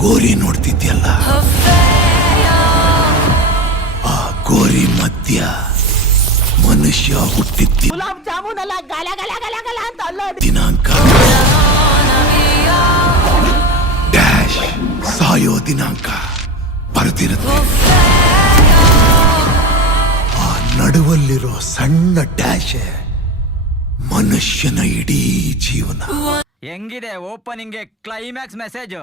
ಗೋರಿ ನೋಡ್ತಿದ್ಯಲ್ಲ, ಆ ಗೋರಿ ಮಧ್ಯ ಮನುಷ್ಯ ಹುಟ್ಟಿದ್ದ ದಿನಾಂಕ ಡ್ಯಾಶ್ ಸಾಯೋ ದಿನಾಂಕ ಬರೆದಿರುತ್ತೆ. ಆ ನಡುವಲ್ಲಿರೋ ಸಣ್ಣ ಡ್ಯಾಶ್ ಮನುಷ್ಯನ ಇಡೀ ಜೀವನ. ಹೆಂಗಿದೆ opening climax message?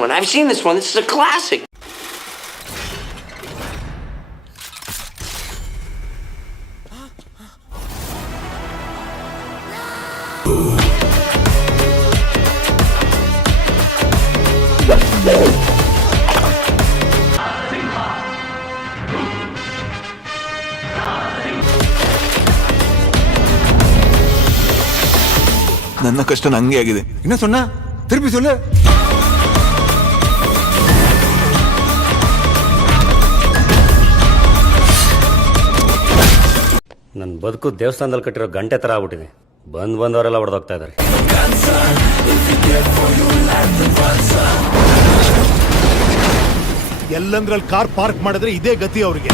When I've seen this one, this is a classic. ನನ್ನ ಕಷ್ಟ ನಂಗೆ ಆಗಿದೆ. ಇನ್ನ ಸೊನ್ನ ತಿರುಪಿ ಸೊಲ್ಲು. ನನ್ನ ಬದುಕು ದೇವಸ್ಥಾನದಲ್ಲಿ ಕಟ್ಟಿರೋ ಗಂಟೆ ತರ ಆಗ್ಬಿಟ್ಟಿದೆ. ಬಂದವರೆಲ್ಲ ಹೊಡೆದೋಗ್ತಾ ಇದ್ದಾರೆ. ಎಲ್ಲಂದ್ರಲ್ಲಿ ಕಾರ್ ಪಾರ್ಕ್ ಮಾಡಿದ್ರೆ ಇದೇ ಗತಿ ಅವ್ರಿಗೆ.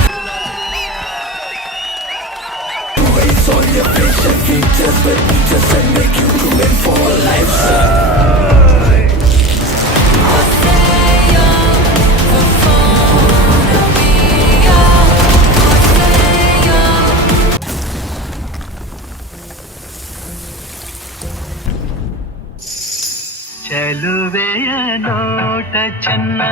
ಚೆಲುವೆಯ ನೋಟ ಚೆನ್ನ